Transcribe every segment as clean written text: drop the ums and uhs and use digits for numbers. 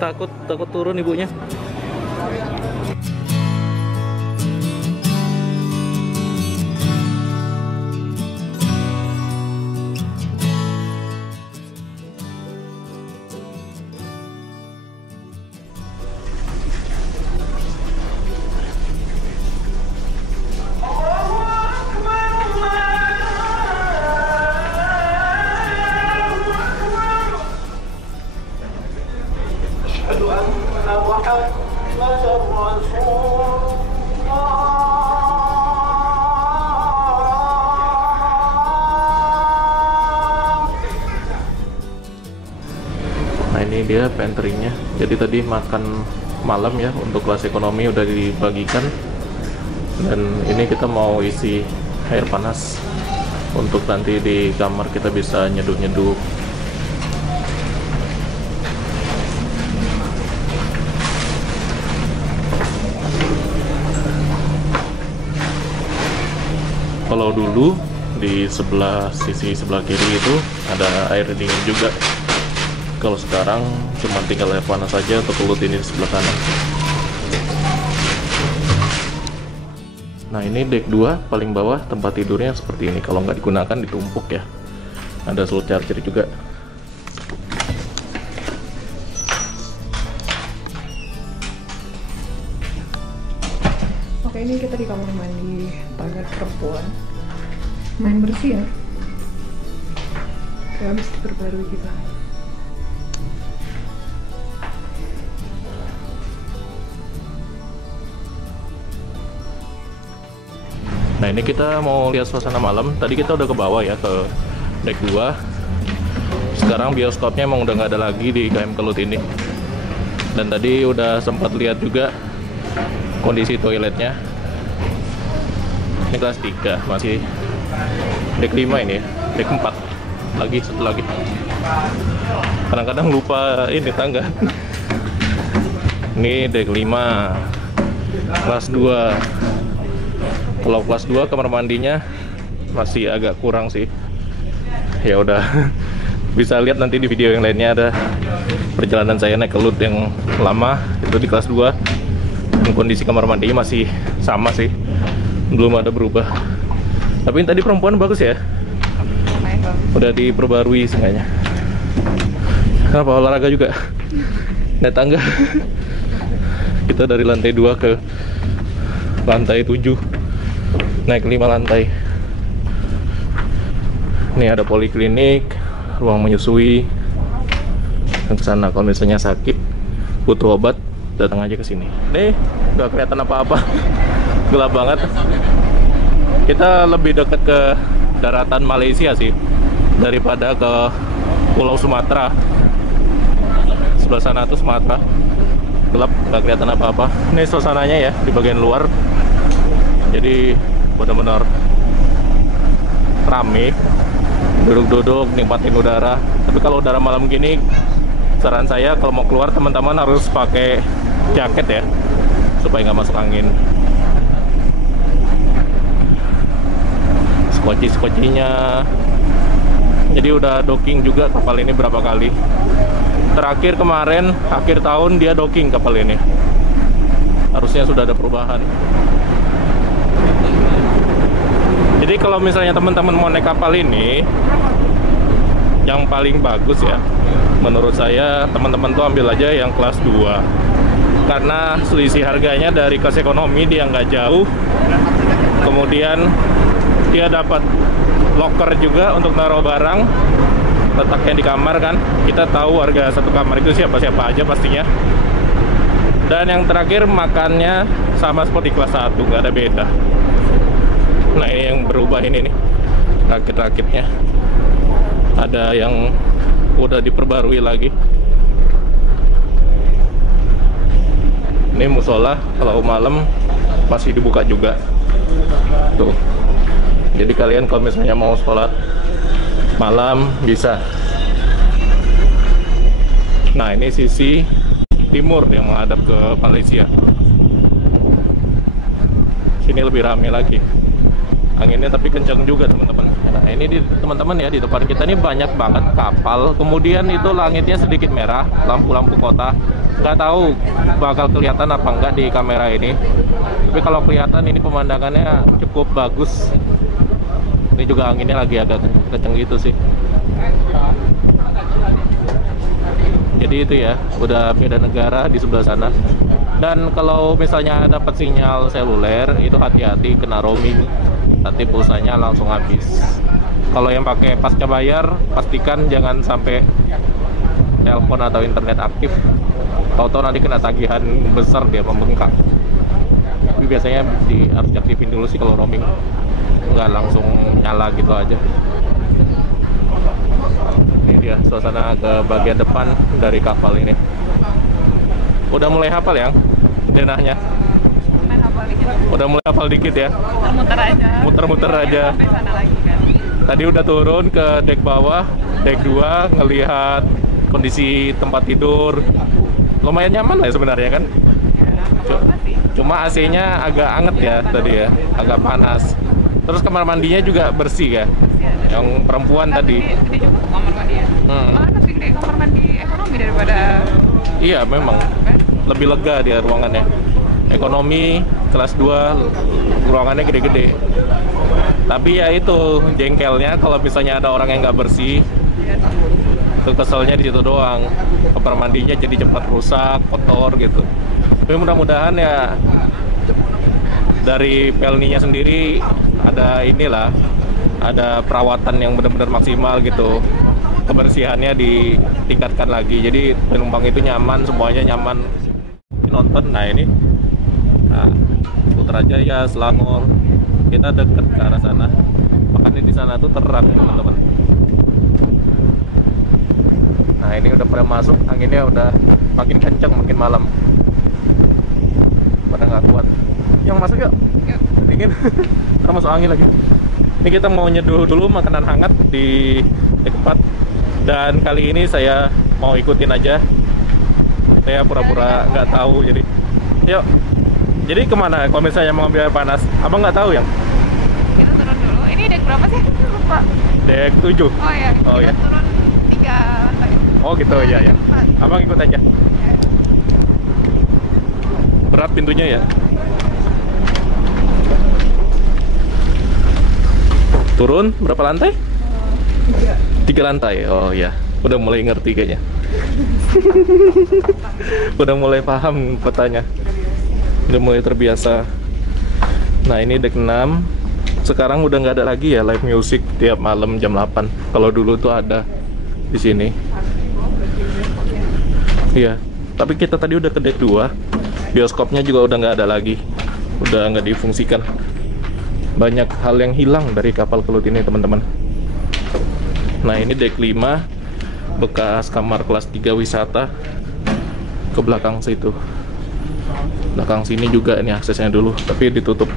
Takut turun ibunya. Nah ini dia pantry-nya. Jadi tadi makan malam ya untuk kelas ekonomi udah dibagikan. Dan ini kita mau isi air panas untuk nanti di kamar kita bisa nyeduh-nyeduh. Kalau dulu di sisi sebelah kiri itu ada air dingin juga. Kalau sekarang cuma tinggal air panas saja untuk kelut ini di sebelah kanan. Nah ini deck 2 paling bawah tempat tidurnya seperti ini. Kalau nggak digunakan ditumpuk ya. Ada slot charger juga. Oke, ini kita di kamar mandi toilet perempuan. Main bersih ya. Kayak habis diperbarui kita. Nah ini kita mau lihat suasana malam. Tadi kita udah ke bawah ya, ke deck 2. Sekarang bioskopnya emang udah nggak ada lagi di KM Kelut ini. Dan tadi udah sempat lihat juga kondisi toiletnya. Ini kelas 3, masih deck 5 ini ya. Deck 4 lagi, satu lagi. Kadang-kadang lupa ini tangga. Ini deck 5 kelas 2. Kalau kelas 2 kamar mandinya masih agak kurang sih. Ya udah bisa lihat nanti di video yang lainnya, ada perjalanan saya naik Kelut yang lama itu di kelas 2. Dan kondisi kamar mandinya masih sama sih, belum ada berubah. Tapi tadi perempuan bagus ya, udah diperbarui sengaja. Kenapa olahraga juga? Naik tangga. Kita dari lantai 2 ke lantai 7, naik 5 lantai. Ini ada poliklinik, ruang menyusui. Dan ke sana kalau misalnya sakit, butuh obat, datang aja ke sini. Nih, nggak kelihatan apa-apa. Gelap banget. Kita lebih dekat ke daratan Malaysia sih daripada ke Pulau Sumatera. Sebelah sana tuh Sumatera. Gelap, nggak kelihatan apa-apa. Ini suasananya ya di bagian luar. Jadi benar-benar rame, duduk-duduk nikmatin udara. Tapi kalau udara malam gini, saran saya kalau mau keluar teman-teman harus pakai jaket ya, supaya nggak masuk angin. Skoci-skocinya. Jadi udah docking juga kapal ini berapa kali. Terakhir kemarin akhir tahun dia docking kapal ini. Harusnya sudah ada perubahan. Jadi kalau misalnya teman-teman mau naik kapal ini, yang paling bagus ya, menurut saya teman-teman tuh ambil aja yang kelas 2. Karena selisih harganya dari kelas ekonomi dia nggak jauh. Kemudian dia dapat locker juga untuk naruh barang, letaknya di kamar kan. Kita tahu harga satu kamar itu siapa-siapa aja pastinya. Dan yang terakhir makannya sama seperti kelas 1, nggak ada beda. Nah ini yang berubah ini nih, rakit-rakitnya ada yang udah diperbarui lagi. Ini musola kalau malam masih dibuka juga tuh. Jadi kalian kalau misalnya mau sholat malam bisa. Nah ini sisi timur yang menghadap ke Malaysia. Sini lebih ramai lagi. Anginnya tapi kencang juga teman-teman. Nah ini di teman-teman ya, di depan kita ini banyak banget kapal. Kemudian itu langitnya sedikit merah, lampu-lampu kota. Nggak tahu bakal kelihatan apa enggak di kamera ini. Tapi kalau kelihatan ini pemandangannya cukup bagus. Ini juga anginnya lagi agak kencang gitu sih. Jadi itu ya, udah beda negara di sebelah sana. Dan kalau misalnya dapat sinyal seluler, itu hati-hati kena roaming. Nanti pulsanya langsung habis. Kalau yang pakai pasca bayar, pastikan jangan sampai telepon atau internet aktif. Tahu-tahu nanti kena tagihan besar, dia membengkak. Tapi biasanya harus diaktifin dulu sih kalau roaming, nggak langsung nyala gitu aja. Ini dia suasana ke bagian depan dari kapal ini. Udah mulai hafal ya denahnya? Udah mulai hafal dikit ya? Muter-muter aja. Sampai sana lagi kan. Tadi udah turun ke dek bawah, dek 2, ngelihat kondisi tempat tidur. Lumayan nyaman lah ya sebenarnya kan? Cuma AC-nya agak anget ya tadi ya, agak panas. Terus kamar mandinya juga bersih ya? Yang perempuan tadi. Gede juga kamar mandi ya? Malah lebih gede kamar mandi ekonomi daripada... Iya memang, lebih lega dia ruangannya. Ekonomi kelas 2 ruangannya gede-gede. Tapi ya itu jengkelnya kalau misalnya ada orang yang nggak bersih, itu keselnya di situ doang. Kamar mandinya jadi cepat rusak, kotor gitu. Tapi mudah-mudahan ya dari Pelninya sendiri ada inilah, ada perawatan yang benar-benar maksimal gitu. Kebersihannya ditingkatkan lagi. Jadi penumpang itu nyaman, semuanya nyaman. Nonton, nah ini. Nah, Putrajaya, Selangor, kita deket ke arah sana. Makanya di sana tuh terang teman-teman. Nah ini udah pada masuk, anginnya udah makin kencang, makin malam. Pada nggak kuat. Yang masuk yuk. Dingin. Kita masuk angin lagi. Ini kita mau nyeduh dulu makanan hangat di dek 4. Dan kali ini saya mau ikutin aja. Saya pura-pura nggak tahu jadi. Yuk. Jadi kemana kalau misalnya mau ambil air panas? Abang nggak tahu yang? Kita turun dulu. Ini dek berapa sih? Lupa. Dek 7. Oh iya, kita turun 3 lantai. Oh gitu ya ya. Abang ikut aja. Berat pintunya ya. Turun berapa lantai? 3 lantai. Oh ya, udah mulai ngerti kayaknya. Udah mulai paham petanya. Udah mulai terbiasa. Nah ini dek 6. Sekarang udah nggak ada lagi ya live music tiap malam jam 8. Kalau dulu tuh ada di sini. Iya. Tapi kita tadi udah ke dek 2. Bioskopnya juga udah nggak ada lagi. Udah nggak difungsikan. Banyak hal yang hilang dari kapal Kelut ini teman-teman. Nah ini dek 5. Bekas kamar kelas 3 wisata. Ke belakang situ. Belakang sini juga ini aksesnya dulu, tapi ditutup.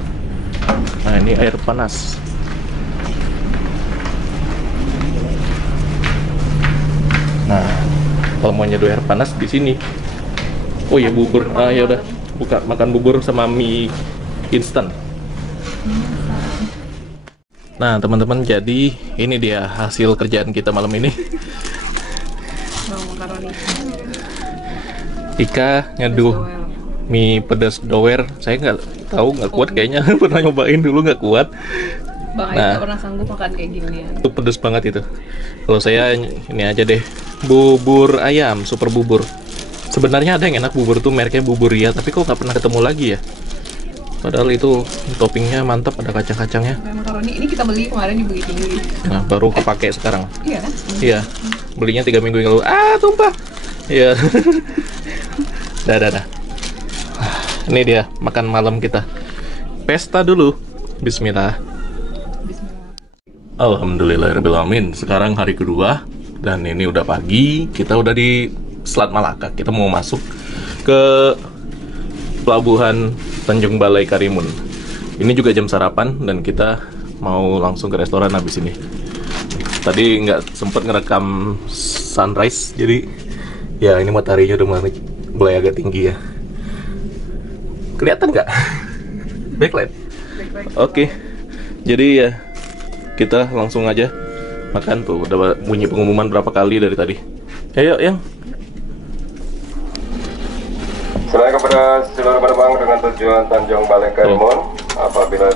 Nah ini air panas. Nah kalau mau nyeduh air panas di sini. Oh ya bubur. Ah ya udah, buka makan bubur sama mie instan. Nah teman-teman, jadi ini dia hasil kerjaan kita malam ini. Ika nyeduh mie pedas dower. Saya nggak tahu, nggak kuat kayaknya. Pernah nyobain dulu nggak kuat. Bang Aik nggak pernah sanggup makan kayak gini ya. Itu pedas banget itu. Kalau saya ini aja deh, bubur ayam, super bubur. Sebenarnya ada yang enak bubur tuh mereknya Bubur Ria, tapi kok nggak pernah ketemu lagi ya. Padahal itu toppingnya mantap, ada kacang-kacangnya. Makaroni ini kita beli kemarin di Bukit Tinggi. Nah baru kepake sekarang. Iya kan? Iya, belinya 3 minggu yang lalu. Ah tumpah. Iya. Dah. Ini dia makan malam kita. Pesta dulu. Bismillah. Alhamdulillahirrahmanirrahim. Sekarang hari kedua dan ini udah pagi. Kita udah di Selat Malaka. Kita mau masuk ke pelabuhan Tanjung Balai Karimun. Ini juga jam sarapan dan kita mau langsung ke restoran habis ini. Tadi nggak sempet ngerekam sunrise, jadi ya ini mataharinya udah mulai agak tinggi ya. Kelihatan nggak? Backlight. Oke. Jadi ya kita langsung aja makan tuh. Udah bunyi pengumuman berapa kali dari tadi. Ayo yang. Selain kepada seluruh penumpang dengan tujuan Tanjung Balai Karimun, apabila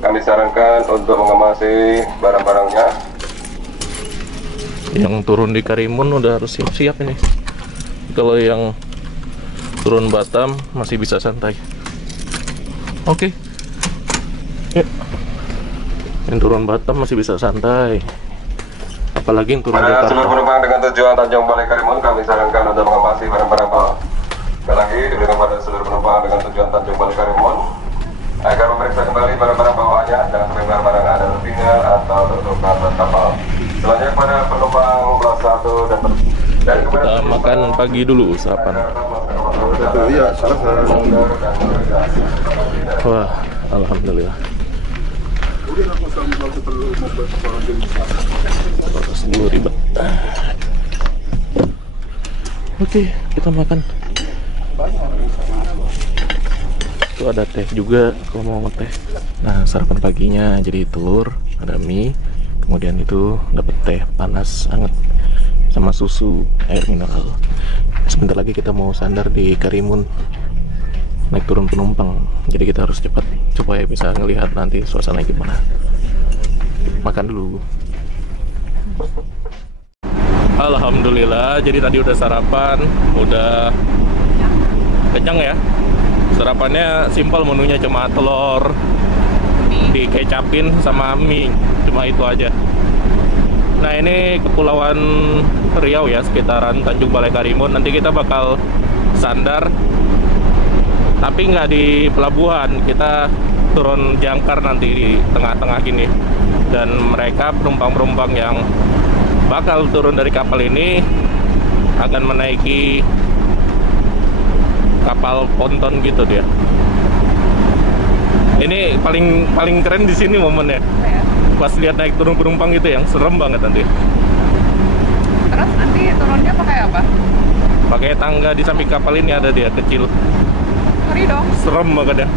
kami sarankan untuk mengemasi barang-barangnya. Yang turun di Karimun udah harus siap-siap ini. Kalau yang turun Batam masih bisa santai. Oke. Yuk. Yang turun Batam masih bisa santai. Apalagi yang turun Pada Jakarta. seluruh penumpang dengan tujuan Tanjung Balai Karimun, kami sarankan untuk mengemasi barang-barang bawah. Sekali lagi diberikan pada seluruh penumpang dengan tujuan Tanjung Balai Karimun agar memeriksa kembali barang-barang bawaannya, jangan sampai barang-barang ada tertinggal atau tertukar di kapal. Selanjutnya kepada penumpang kelas 1 dan kepada Kita makan pagi dulu sarapan. Iya, salah. Wah, alhamdulillah. Terus dulu ribet. Oke, kita makan. Itu ada teh juga kalau mau ngeteh. Nah, sarapan paginya jadi telur, ada mie, kemudian itu dapat teh panas hangat sama susu, air mineral. Sebentar lagi kita mau sandar di Karimun, naik turun penumpang, jadi kita harus cepat supaya bisa ngelihat nanti suasana gimana. Makan dulu. Alhamdulillah, jadi tadi udah sarapan, udah kenyang ya. Sarapannya simpel, menunya cuma telur dikecapin sama mie, cuma itu aja. Nah, ini Kepulauan Riau ya, sekitaran Tanjung Balai Karimun. Nanti kita bakal sandar, tapi nggak di pelabuhan, kita turun jangkar nanti di tengah-tengah gini. Dan mereka penumpang-penumpang yang bakal turun dari kapal ini akan menaiki kapal ponton gitu dia. Ini paling keren di sini momennya. Pas lihat naik turun penumpang gitu, yang serem banget nanti. Terus nanti turunnya pakai apa? Pakai tangga di samping kapal ini ada dia kecil. Ngeri dong. Serem banget ya.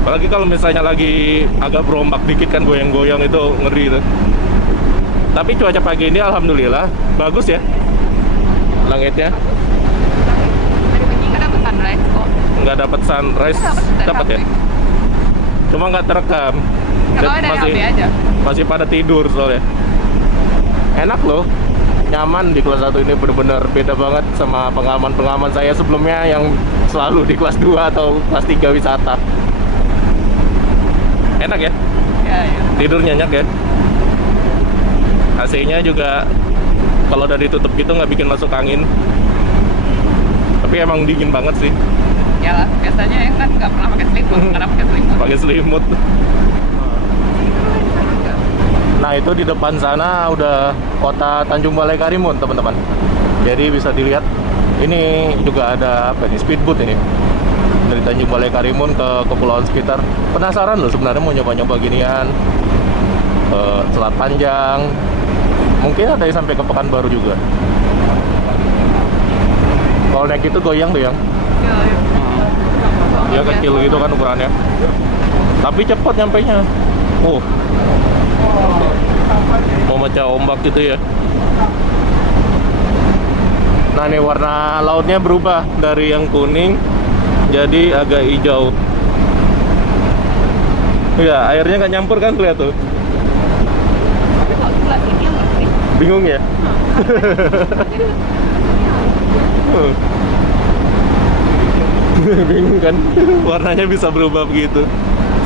Apalagi kalau misalnya lagi agak berombak dikit kan, goyang-goyang, itu ngeri itu. Tapi cuaca pagi ini alhamdulillah bagus ya. Langitnya. Tadi pagi nggak dapet sunrise kok. Nggak dapat sunrise, dapat ya. Cuma nggak terekam. Kalau dari HP aja. Masih pada tidur soalnya. Enak loh, nyaman di kelas 1 ini, bener-bener beda banget sama pengalaman-pengalaman saya sebelumnya yang selalu di kelas 2 atau kelas 3 wisata. Enak ya? Ya. Tidur nyenyak ya? AC-nya juga kalau udah ditutup gitu nggak bikin masuk angin. Tapi emang dingin banget sih. Ya lah, biasanya yang kan nggak pernah pakai selimut, karena pakai selimut. Pakai selimut. Nah, itu di depan sana udah kota Tanjung Balai Karimun, teman-teman. Jadi bisa dilihat, ini juga ada apa nih, speedboat ini dari Tanjung Balai Karimun ke kepulauan sekitar. Penasaran loh sebenarnya mau nyoba-nyoba ginian. Selat Panjang, mungkin ada yang sampai ke Pekanbaru juga. Kalau naik itu goyang tuh yang. Dia kecil gitu kan ukurannya. Tapi cepet nyampenya. Mau mecah ombak gitu ya. Nah, ini warna lautnya berubah dari yang kuning jadi agak hijau. Ya, airnya nggak nyampur kan, lihat tuh. Bingung ya? Bingung kan? Warnanya bisa berubah begitu.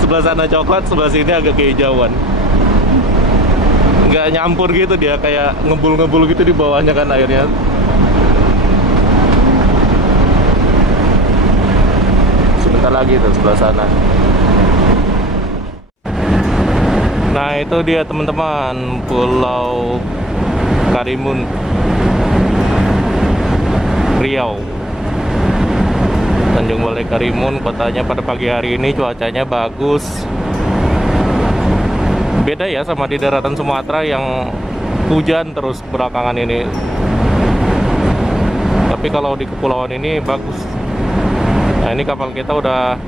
Sebelah sana coklat, sebelah sini agak kehijauan. Nggak nyampur gitu dia, kayak ngebul-ngebul gitu di bawahnya kan airnya. Sebentar lagi tuh sebelah sana. Nah, itu dia teman-teman, Pulau Karimun Riau, Tanjung Balai Karimun. Kotanya pada pagi hari ini cuacanya bagus. Beda ya sama di daratan Sumatera yang hujan terus belakangan ini. Tapi kalau di kepulauan ini bagus. Nah, ini kapal kita udah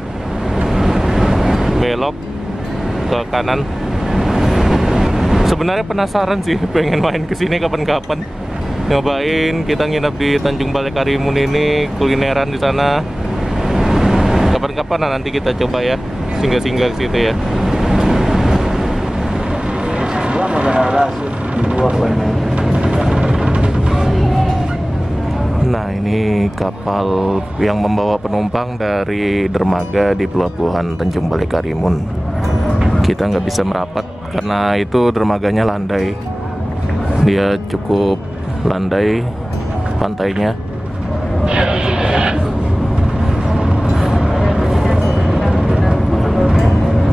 belok ke kanan Sebenarnya penasaran sih, pengen main kesini kapan-kapan. Nyobain, kita nginep di Tanjung Balai Karimun ini, kulineran di sana. Kapan-kapan nanti kita coba ya, singgah-singgah ke situ ya. Nah, ini kapal yang membawa penumpang dari dermaga di pelabuhan Tanjung Balai Karimun. Kita nggak bisa merapat karena itu dermaganya landai. Dia cukup landai pantainya.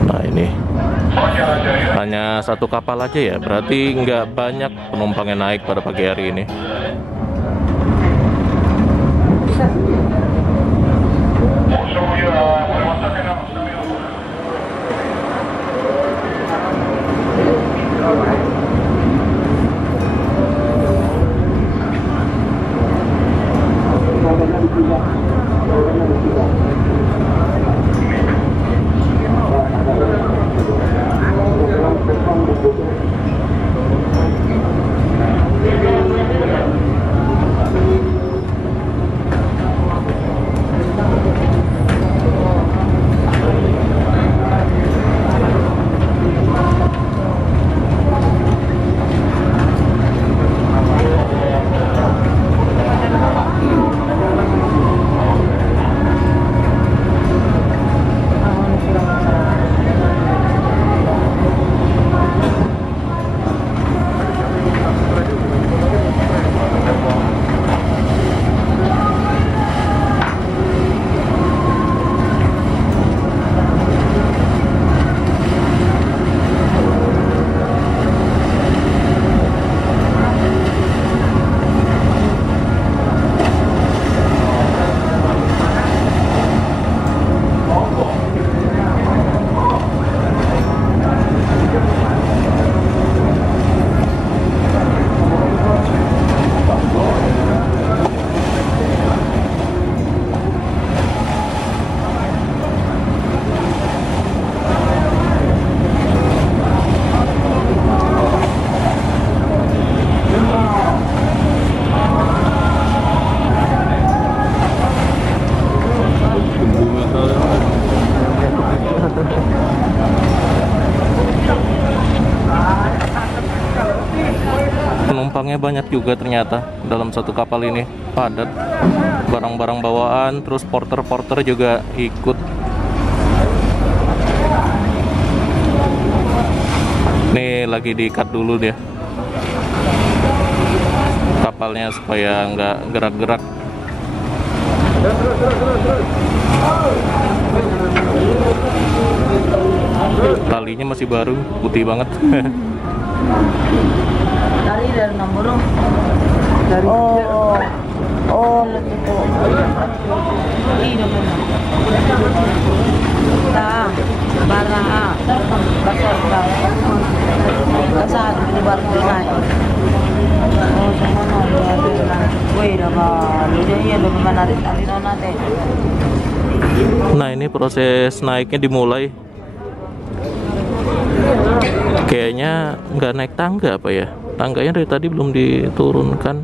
Nah, ini hanya satu kapal aja ya, berarti nggak banyak penumpang yang naik pada pagi hari ini. Penumpangnya banyak juga ternyata dalam satu kapal ini, padat. Barang-barang bawaan, terus porter-porter juga ikut. Nih lagi di-cut dulu dia kapalnya supaya nggak gerak-gerak. Talinya masih baru, putih banget. Tali dari Namborong. Dari lebih po. Ini nah, bara basar basar di baru naik. Oh, sama ya. Woi, dia lebih menarik tali nate. Nah, ini proses naiknya dimulai. Kayaknya nggak naik tangga apa ya? Tangganya dari tadi belum diturunkan.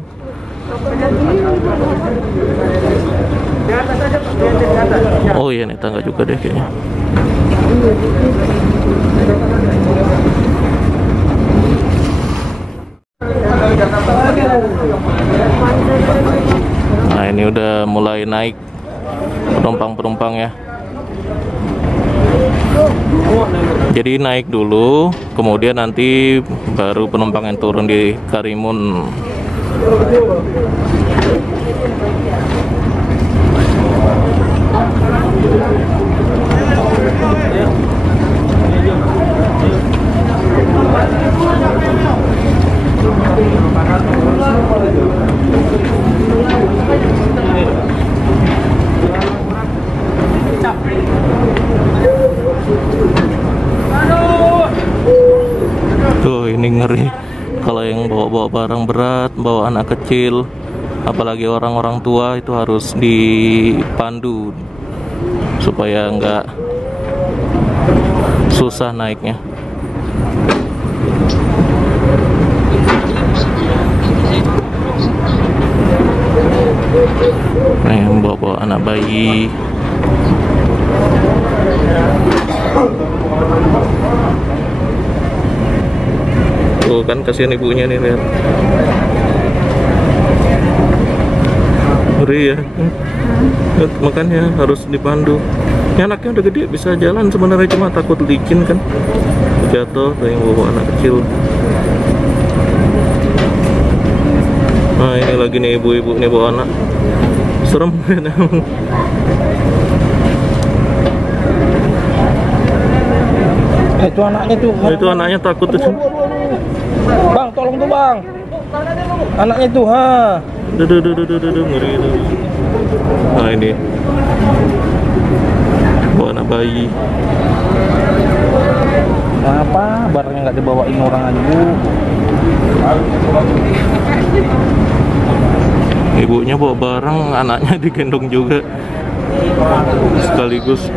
Oh iya, nih tangga juga deh kayaknya. Nah, ini udah mulai naik penumpang-penumpang ya. Jadi naik dulu, kemudian nanti baru penumpang yang turun di Karimun. Tuh, ini ngeri kalau yang bawa-bawa barang berat, bawa anak kecil, apalagi orang-orang tua, itu harus dipandu supaya nggak susah naiknya. yang bawa anak bayi. Tuh kan kasihan ibunya nih, lihat. Ngeri ya. Makanya harus dipandu. Ini anaknya udah gede, bisa jalan sebenarnya, cuma takut licin kan. Jatuh, tuh yang bawa anak kecil. Nah ini lagi nih ibu-ibu nih bawa anak. Serem kan emang. Itu anaknya tuh. Nah, itu anaknya takut tuh. Bang, tolong tuh bang. Anaknya tuh, ha. Duh, ngeri itu. Nah ini bawa anak bayi. Kenapa barangnya nggak dibawain orang aja, Bu? Ibunya bawa barang, anaknya digendong juga sekaligus.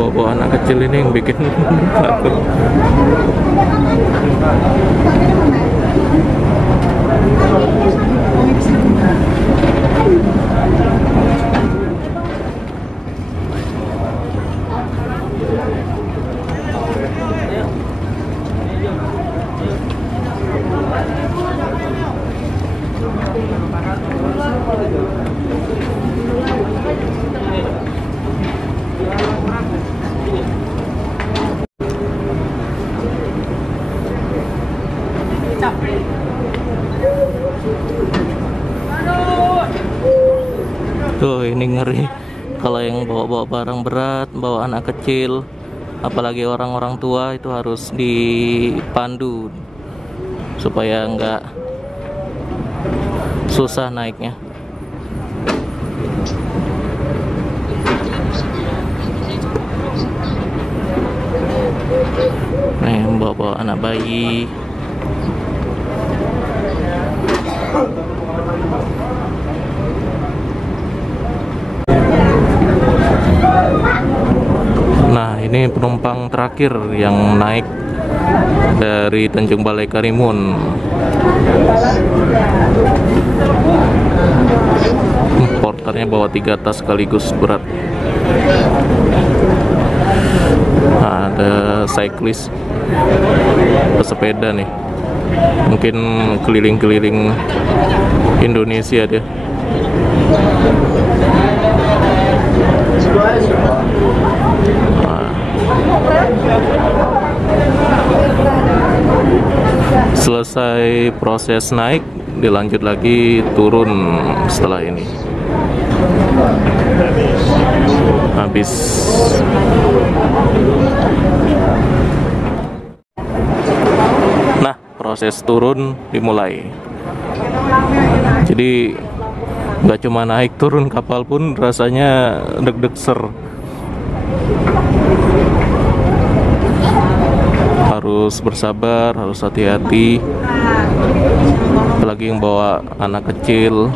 Bawa anak kecil ini yang bikin takut. Tuh ini ngeri kalau yang bawa-bawa barang berat, bawa anak kecil, apalagi orang-orang tua, itu harus dipandu supaya nggak susah naiknya. Nah yang bawa anak bayi. Nah ini penumpang terakhir yang naik dari Tanjung Balai Karimun. Porternya bawa 3 tas sekaligus berat. Nah, ada cyclist, pesepeda nih, mungkin keliling-keliling Indonesia dia. Nah, selesai proses naik, dilanjut lagi turun setelah ini. Habis nah proses turun dimulai. Jadi nggak cuma naik turun kapal pun rasanya deg-deg ser. Harus bersabar, harus hati-hati, apalagi yang bawa anak kecil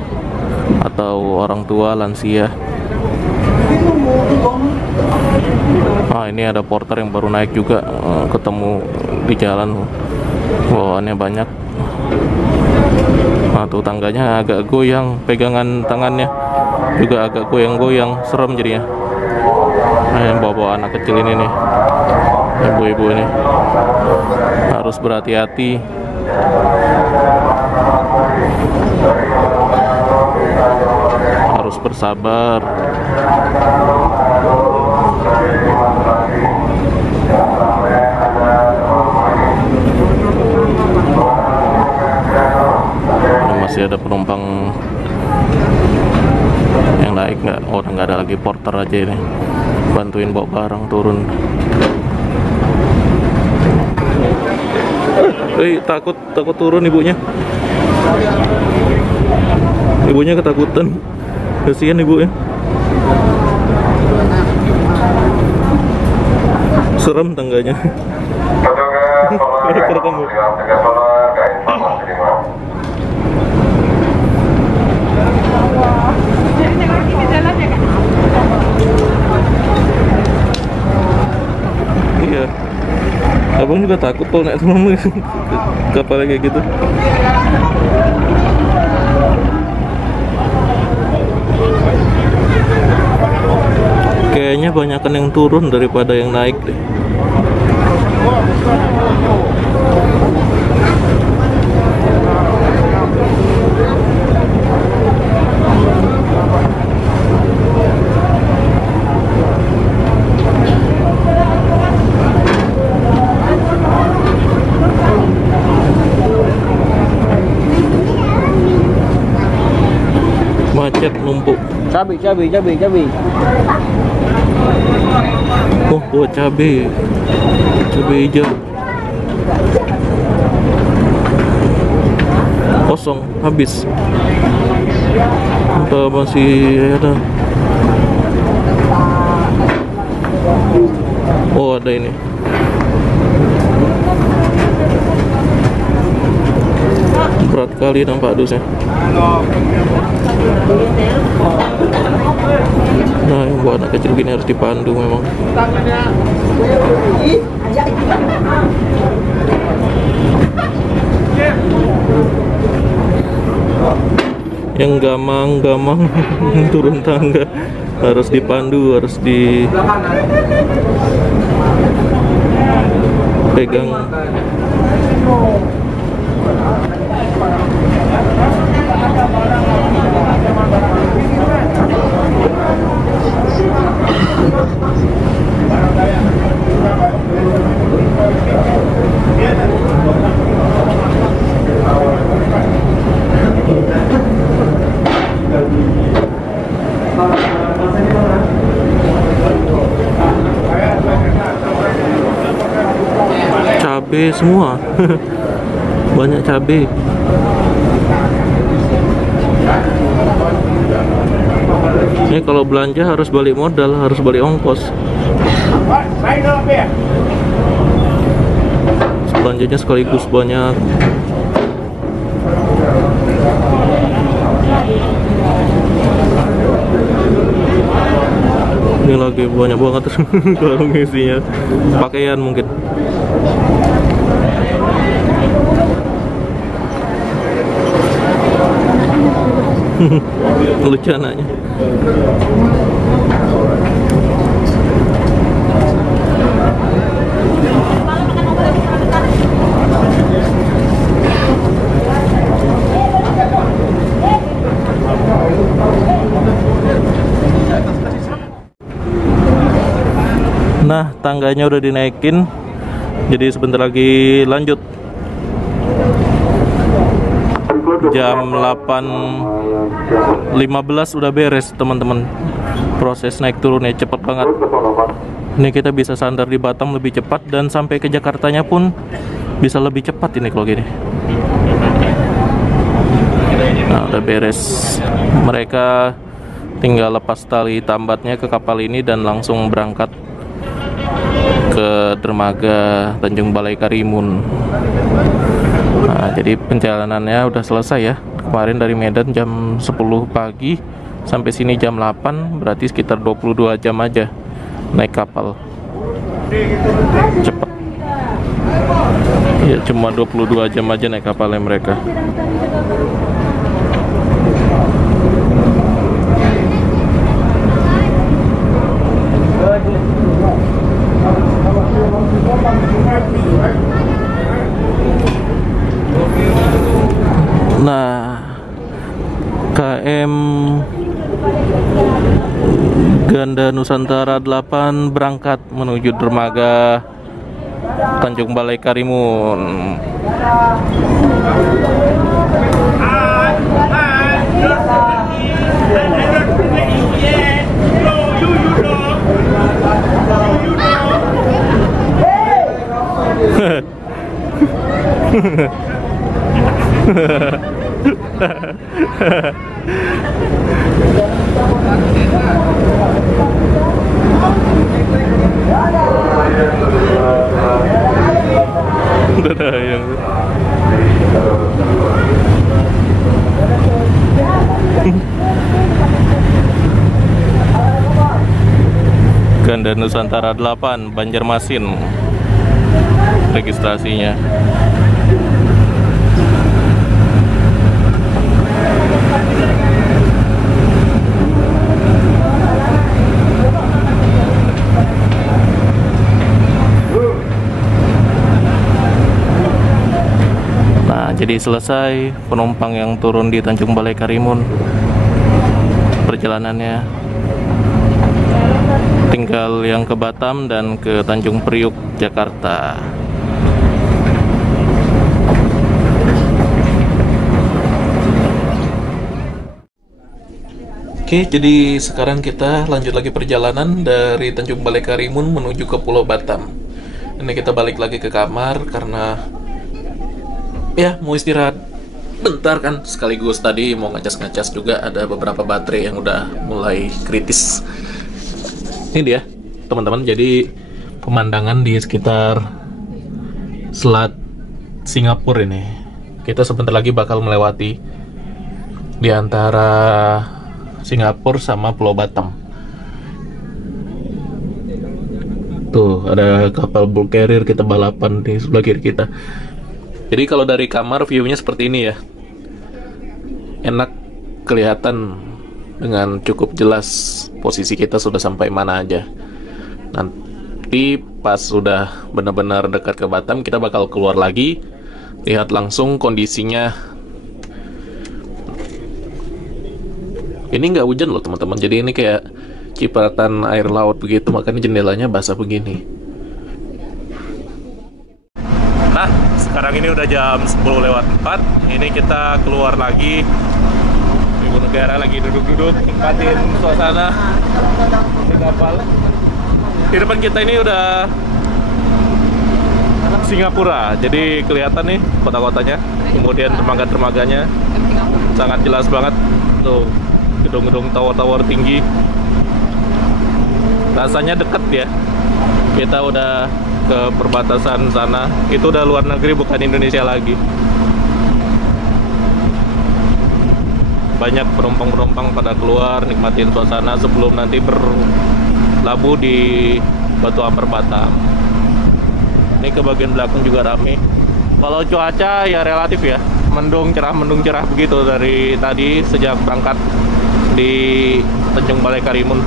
atau orang tua lansia. Ah ini ada porter yang baru naik juga, ketemu di jalan, bawaannya banyak. Nah tuh tangganya agak goyang, pegangan tangannya juga agak goyang-goyang, serem jadinya. Nah yang bawa anak kecil ini nih, ibu-ibu ini harus berhati-hati. Harus bersabar. Masih ada penumpang yang naik nggak? Orang nggak ada lagi, porter aja ini bantuin bawa barang turun. Takut turun ibunya. Ibunya ketakutan. Kasihan ibu ya. Serem tangganya. Petugas Kerekam bu. Iya. Abang juga takut kalau naik sama kapal kayak gitu. Kayaknya banyakan yang turun daripada yang naik deh. Macet numpuk. Cabai. Oh, buat cabai hijau kosong habis. Entah masih ada. Oh, ada ini. Berat kali nampak dusnya. Nah, yang buat anak kecil gini harus dipandu memang. Yang gamang turun tangga harus dipandu, harus dipegang. Cabai semua. Banyak cabai. Ini kalau belanja harus balik modal, harus balik ongkos. Belanjanya sekaligus banyak. Ini lagi banyak banget karung isinya. Pakaian mungkin. Lucu anaknya. Nah, tangganya udah dinaikin. Jadi sebentar lagi lanjut. Jam 8.15 udah beres teman-teman. Proses naik turunnya cepet banget. Ini kita bisa sandar di Batam lebih cepat, dan sampai ke Jakartanya pun bisa lebih cepat ini kalau gini. Nah, udah beres. Mereka tinggal lepas tali tambatnya ke kapal ini dan langsung berangkat ke dermaga Tanjung Balai Karimun. Nah, jadi perjalanannya udah selesai ya. Kemarin dari Medan jam 10 pagi sampai sini jam 8, berarti sekitar 22 jam aja naik kapal. Cepet. Ya, cuma 22 jam aja naik kapalnya mereka. Nah, KM Ganda Nusantara 8 berangkat menuju dermaga Tanjung Balai Karimun. Dadah yang Ganda Nusantara 8 Banjarmasin registrasinya. Nah, jadi selesai penumpang yang turun di Tanjung Balai Karimun perjalanannya. Tinggal yang ke Batam dan ke Tanjung Priuk, Jakarta. Oke, jadi sekarang kita lanjut lagi perjalanan dari Tanjung Balai Karimun menuju ke Pulau Batam. Ini kita balik lagi ke kamar karena ya mau istirahat bentar kan, sekaligus tadi mau ngecas-ngecas juga, ada beberapa baterai yang udah mulai kritis. Ini dia teman-teman, jadi pemandangan di sekitar Selat Singapura ini. Kita sebentar lagi bakal melewati di antara Singapura sama Pulau Batam. Tuh ada kapal bulk carrier, kita balapan di sebelah kiri kita. Jadi kalau dari kamar view-nya seperti ini ya, enak, kelihatan dengan cukup jelas posisi kita sudah sampai mana aja. Nanti pas sudah benar-benar dekat ke Batam, kita bakal keluar lagi, lihat langsung kondisinya. Ini nggak hujan loh teman-teman, jadi ini kayak cipratan air laut begitu, makanya jendelanya basah begini. Nah, sekarang ini udah jam 10:04. Ini kita keluar lagi. Ibu negara lagi duduk-duduk, nikmatin suasana di kapal. Di depan kita ini udah Singapura, jadi kelihatan nih kota-kotanya, kemudian dermaga-dermaganya sangat jelas banget. Tuh, gedung-gedung tower-tower tinggi. Rasanya deket ya. Kita udah ke perbatasan sana. Itu udah luar negeri, bukan Indonesia lagi. Banyak penumpang-penumpang pada keluar nikmatin suasana sebelum nanti berlabuh di Batu Ampar Batam. Ini ke bagian belakang juga rame. Kalau cuaca ya relatif ya, mendung cerah begitu dari tadi sejak berangkat di Tanjung Balai Karimun.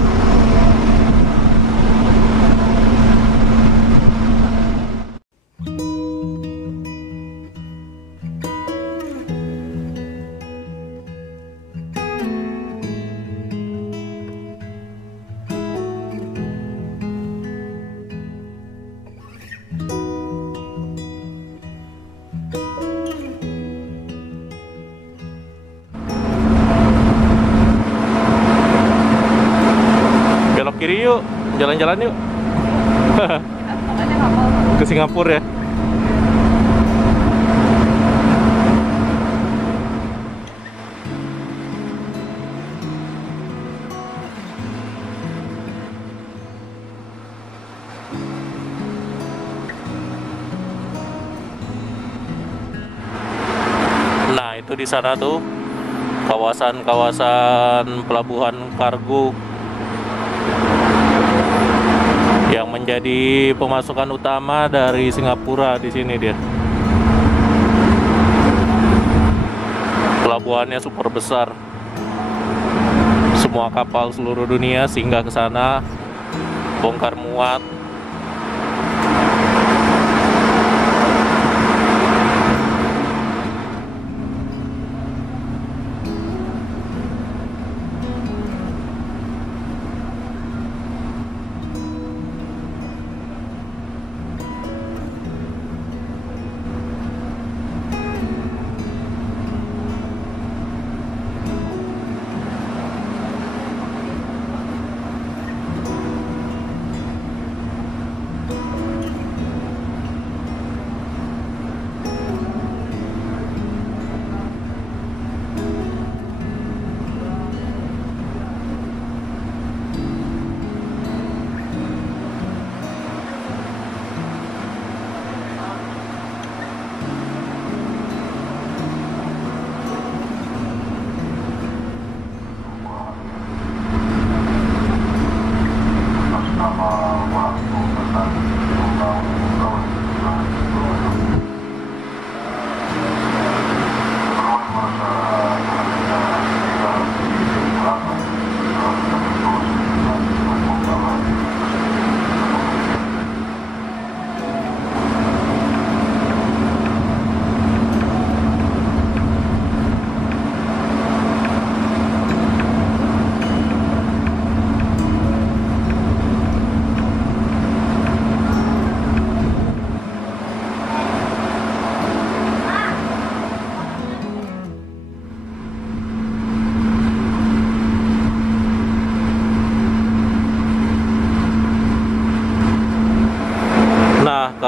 Kiri yuk, jalan-jalan yuk. Ke Singapura ya. Nah, itu di sana tuh kawasan pelabuhan kargo yang menjadi pemasukan utama dari Singapura. Di sini dia. Pelabuhannya super besar. Semua kapal seluruh dunia singgah ke sana, bongkar muat.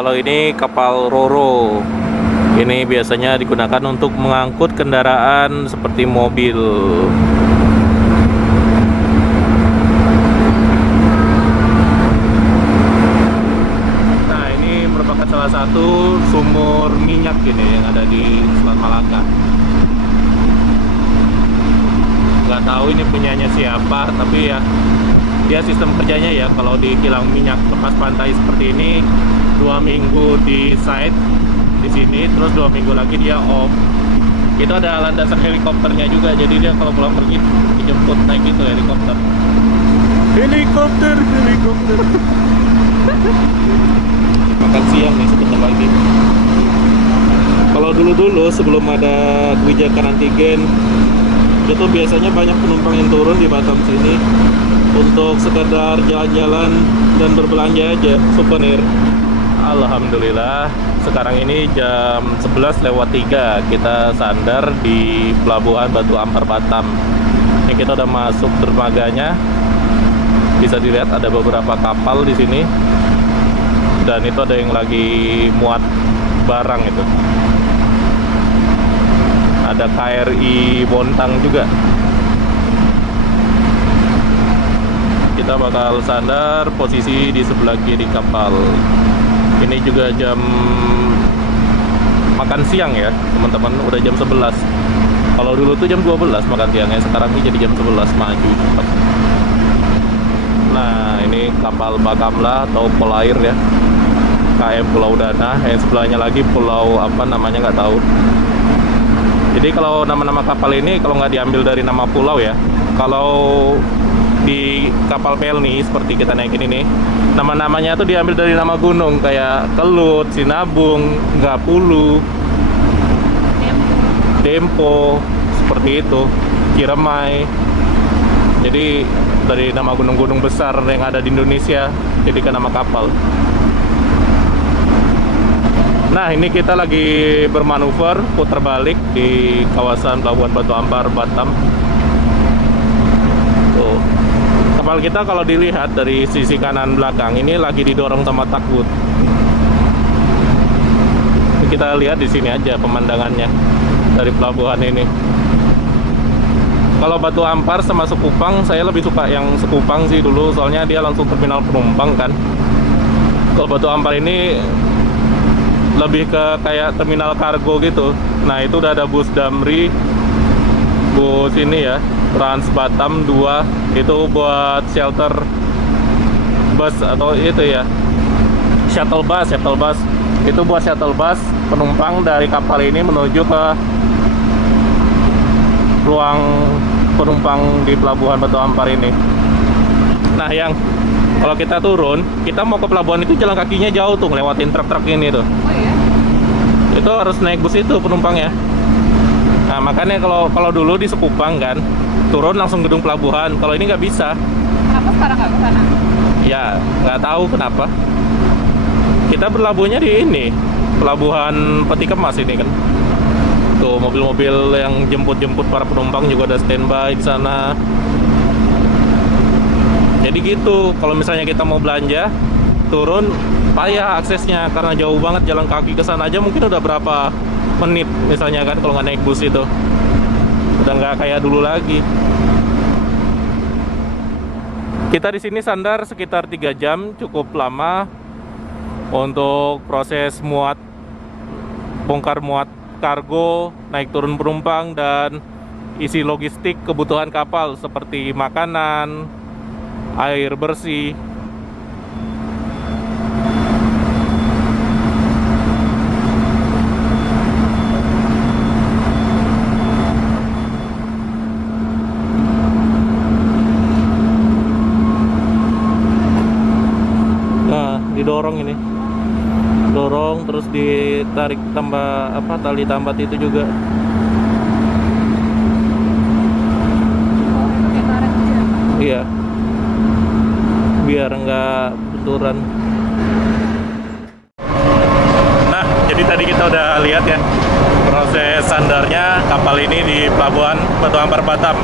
Kalau ini kapal Roro. Ini biasanya digunakan untuk mengangkut kendaraan seperti mobil. Nah, ini merupakan salah satu sumur minyak ini yang ada di Selat Malaka. Nggak tahu ini punyanya siapa, tapi ya dia sistem kerjanya ya, kalau di kilang minyak lepas pantai seperti ini 2 minggu di site di sini, terus 2 minggu lagi dia off. Itu ada landasan helikopternya juga, jadi dia kalau pulang pergi dijemput naik itu helikopter. Makan siang nih sebentar lagi. Kalau dulu sebelum ada kebijakan antigen, itu biasanya banyak penumpang yang turun di Batam sini untuk sekedar jalan-jalan dan berbelanja aja, souvenir. Alhamdulillah, sekarang ini jam 11:03, kita sandar di Pelabuhan Batu Ampar Batam. Ini kita udah masuk dermaganya. Bisa dilihat ada beberapa kapal di sini. Dan itu ada yang lagi muat barang itu. Ada KRI Bontang juga. Kita bakal sandar posisi di sebelah kiri kapal. Ini juga jam makan siang ya teman-teman, udah jam 11. Kalau dulu tuh jam 12 makan siangnya, sekarang ini jadi jam 11, maju cepat. Nah, ini kapal Bakamla atau Polair ya, KM Pulau Dana. Yang sebelahnya lagi pulau apa namanya nggak tahu. Jadi kalau nama-nama kapal ini kalau nggak diambil dari nama pulau ya, kalau di kapal Pelni seperti kita naikin ini, nama-namanya tuh diambil dari nama gunung kayak Kelut, Sinabung, Gapulu, Dempo, seperti itu, Ciremai. Jadi dari nama gunung-gunung besar yang ada di Indonesia jadikan nama kapal. Nah, ini kita lagi bermanuver putar balik di kawasan Pelabuhan Batu Ampar Batam. Tuh. Kapal kita kalau dilihat dari sisi kanan belakang ini lagi didorong sama tugboat. Kita lihat di sini aja pemandangannya dari pelabuhan ini. Kalau Batu Ampar sama Sekupang, saya lebih suka yang Sekupang sih dulu, soalnya dia langsung terminal penumpang kan. Kalau Batu Ampar ini lebih ke kayak terminal kargo gitu. Nah, itu udah ada bus Damri, bus ini ya, Trans Batam 2, itu buat shelter bus atau itu ya, shuttle bus. Itu buat shuttle bus penumpang dari kapal ini menuju ke ruang penumpang di Pelabuhan Batu Ampar ini. Nah, yang kalau kita turun, kita mau ke pelabuhan itu jalan kakinya jauh tuh, ngelewatin truk-truk ini tuh. Oh iya? Itu harus naik bus itu penumpangnya. Nah, makanya kalau dulu di Sekupang kan, turun langsung gedung pelabuhan. Kalau ini nggak bisa. Kenapa sekarang nggak ke sana? Ya, nggak tahu kenapa. Kita berlabuhnya di ini, Pelabuhan Peti Kemas ini kan. Tuh, mobil-mobil yang jemput-jemput para penumpang juga ada standby di sana. Jadi gitu, kalau misalnya kita mau belanja, turun payah aksesnya karena jauh banget, jalan kaki ke sana aja mungkin udah berapa menit misalnya kan kalau nggak naik bus itu. Udah nggak kayak dulu lagi. Kita di sini sandar sekitar 3 jam, cukup lama untuk proses bongkar muat kargo, naik turun penumpang, dan isi logistik kebutuhan kapal seperti makanan, air bersih. Nah, didorong ini. Dorong terus ditarik tambah tali tambat itu juga. Iya, biar nggak benturan. Nah, jadi tadi kita udah lihat ya proses sandarnya kapal ini di Pelabuhan Batu Ampar Batam.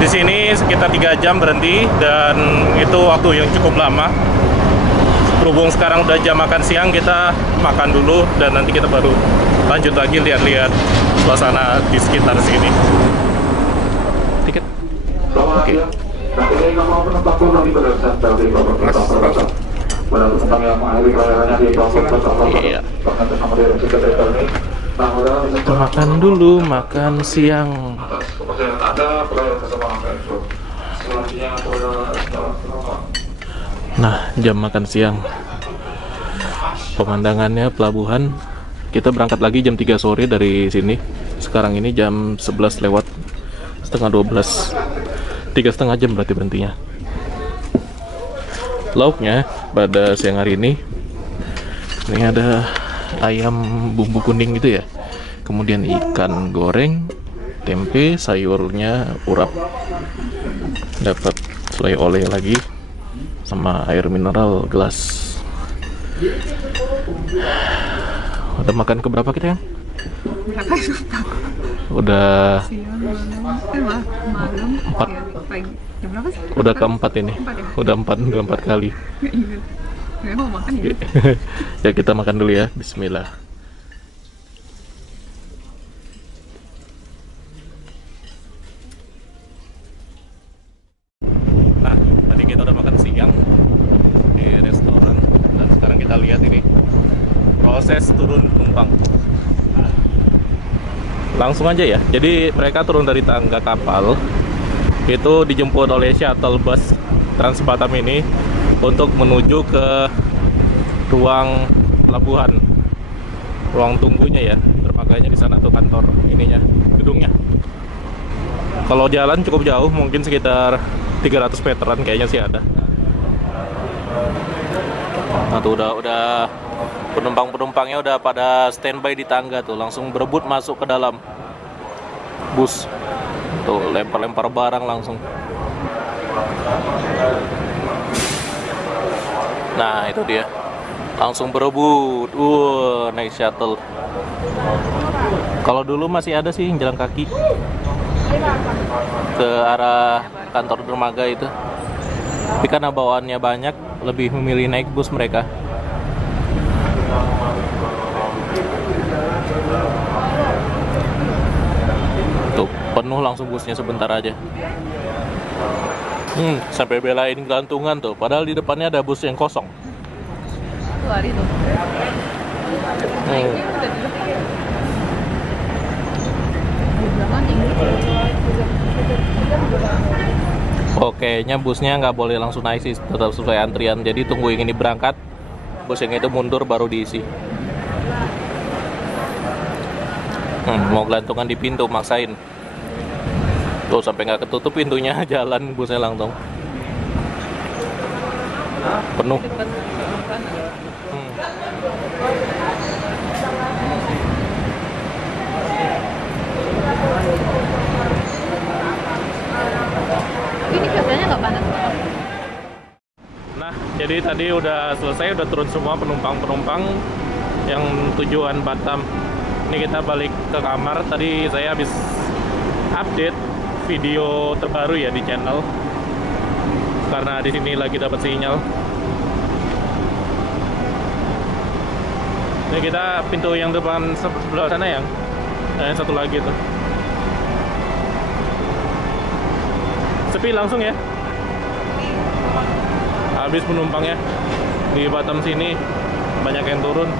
Di sini sekitar 3 jam berhenti, dan itu waktu yang cukup lama. berhubung sekarang udah jam makan siang, kita makan dulu dan nanti kita baru lanjut lagi lihat-lihat suasana di sekitar sini. Tiket. Oke. Iya. Kita makan dulu, makan siang. Nah, jam makan siang. Pemandangannya pelabuhan. Kita berangkat lagi jam 3 sore dari sini. Sekarang ini jam 11 lewat setengah 12. 3,5 jam berarti berhentinya. Lauknya pada siang hari ini ada ayam bumbu kuning gitu ya, kemudian ikan goreng, tempe, sayurnya urap, dapat selai oleh lagi sama air mineral gelas. Udah makan keberapa kita ya? Udah malam 4. pagi. Jam berapa sih? Udah keempat ini. 4 ya? Udah 4 kali. Nggak ingat. Nggak mau makan ya? Ya kita makan dulu ya. Bismillah. Nah, tadi kita udah makan siang di restoran dan sekarang kita lihat ini proses turun penumpang. Langsung aja ya. Jadi mereka turun dari tangga kapal, itu dijemput oleh shuttle bus Trans Batam ini untuk menuju ke ruang pelabuhan, ruang tunggunya ya. Dermaganya di sana tuh kantor ininya, gedungnya. Kalau jalan cukup jauh, mungkin sekitar 300 meteran kayaknya sih ada. Nah tuh udah penumpang-penumpangnya udah pada standby di tangga tuh, langsung berebut masuk ke dalam bus. Tuh lempar-lempar barang langsung. Nah itu dia, langsung berebut. Naik shuttle. Kalau dulu masih ada sih jalan kaki ke arah kantor dermaga itu, tapi karena bawaannya banyak, lebih memilih naik bus mereka. Tuh penuh langsung busnya sebentar aja. Sampai belain gelantungan tuh, padahal di depannya ada bus yang kosong. Lari tuh. Oke, nya busnya nggak boleh langsung naik sih, tetap sesuai antrian. Jadi tunggu yang ini berangkat, bus yang itu mundur baru diisi. Mau gelantungan di pintu, maksain. Tuh sampai nggak ketutup pintunya, jalan busnya langsung penuh. Ini biasanya nggak panas. Nah, jadi tadi udah selesai, udah turun semua penumpang-penumpang yang tujuan Batam. Ini kita balik ke kamar. Tadi saya habis update video terbaru ya di channel, karena di sini lagi dapat sinyal. Ini kita pintu yang depan sebelah sana yang satu lagi tuh. Sepi langsung ya. Habis penumpangnya di Batam sini banyak yang turun.